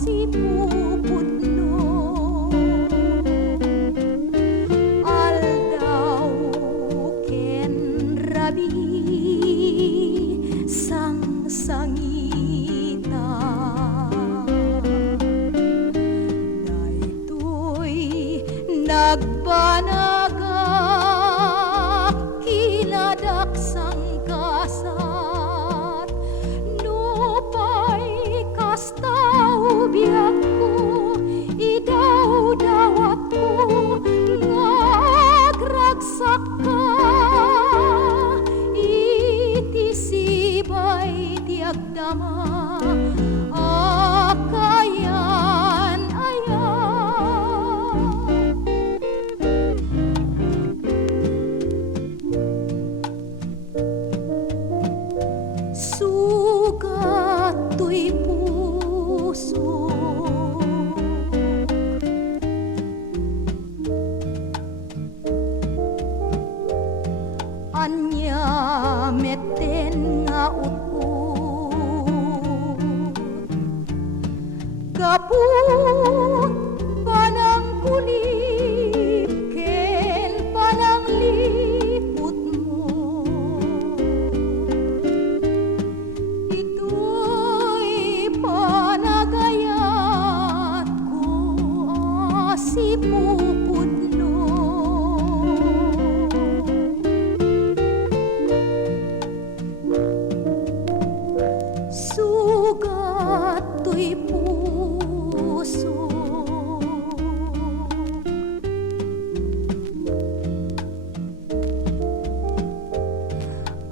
si pupudno aldaw ken rabi sang sangita daytoy nagbanaga kinadak sang kasat nupay kastaw biag ko idaw-dawat ko ngagragsak ka iti sibay ti agdama akayan sugat to'y puso anya meten nga utut gaput panang kulip ken panang liput mo ito'y panagayat ko si pupudno sugat to'y puso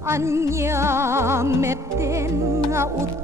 anya meten nga utut